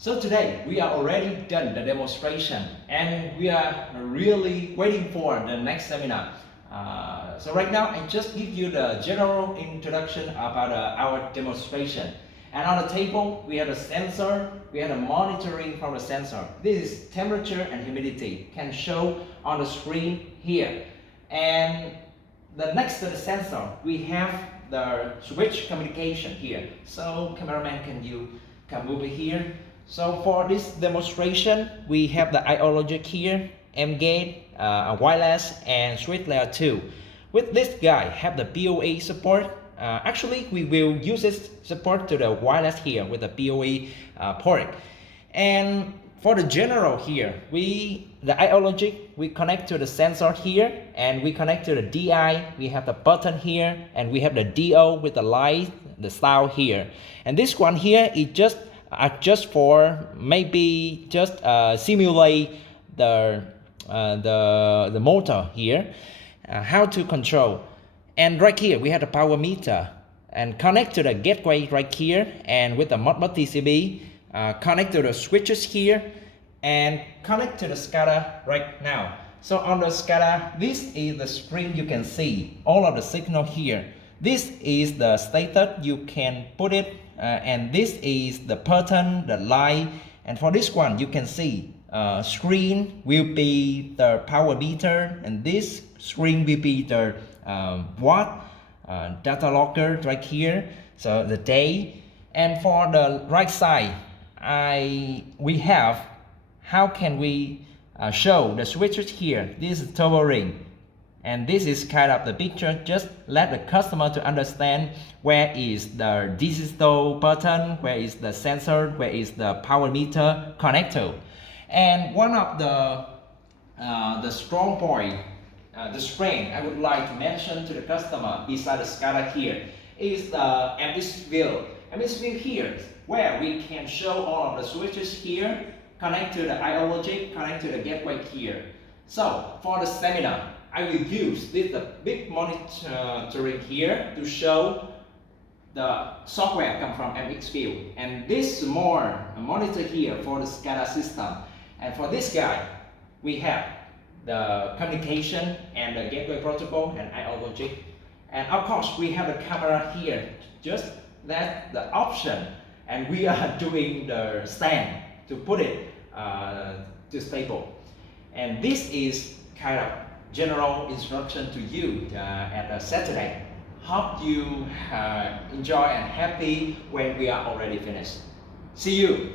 So today we are already done the demonstration and we are really waiting for the next seminar. So right now I just give you the general introduction about our demonstration. And on the table we have a sensor, we have a monitoring from the sensor. This is temperature and humidity, can show on the screen here. And the next to the sensor we have the switch communication here. So cameraman, can you come over here? So for this demonstration, we have the I/O logic here, M gate, wireless, and switch layer 2. With this guy, have the BOE support. Actually, we will use this support to the wireless here with the BOE port. And for the general here, the I/O logic, we connect to the sensor here, and we connect to the DI. We have the button here, and we have the DO with the light, the sound here. And this one here is just for maybe just simulate the motor here, how to control. And right here we have the power meter and connect to the gateway right here, and with the Modbus TCB connect to the switches here and connect to the SCADA right now. So on the SCADA, this is the screen. You can see all of the signal here. This is the status, you can put it, and this is the pattern, the light. And for this one, you can see screen will be the power meter, and this screen will be the watt, data logger right here, so the day. And for the right side, we have how can we show the switches here. This is turbo ring. And this is kind of the picture, just let the customer to understand where is the digital button, where is the sensor, where is the power meter connector. And one of the strong point, the strength I would like to mention to the customer beside the SCADA here is the hemisphere. Hemisphere here, where we can show all of the switches here, connect to the I/O logic, connect to the gateway here. So for the seminar, I will use this big monitoring here to show the software come from MXView, and this more monitor here for the SCADA system. And for this guy, we have the communication and the gateway protocol and I/O logic. And of course, we have the camera here. Just that's the option, and we are doing the stand to put it to stable. And this is kind of general instruction to you at Saturday. Hope you enjoy and happy when we are already finished. See you.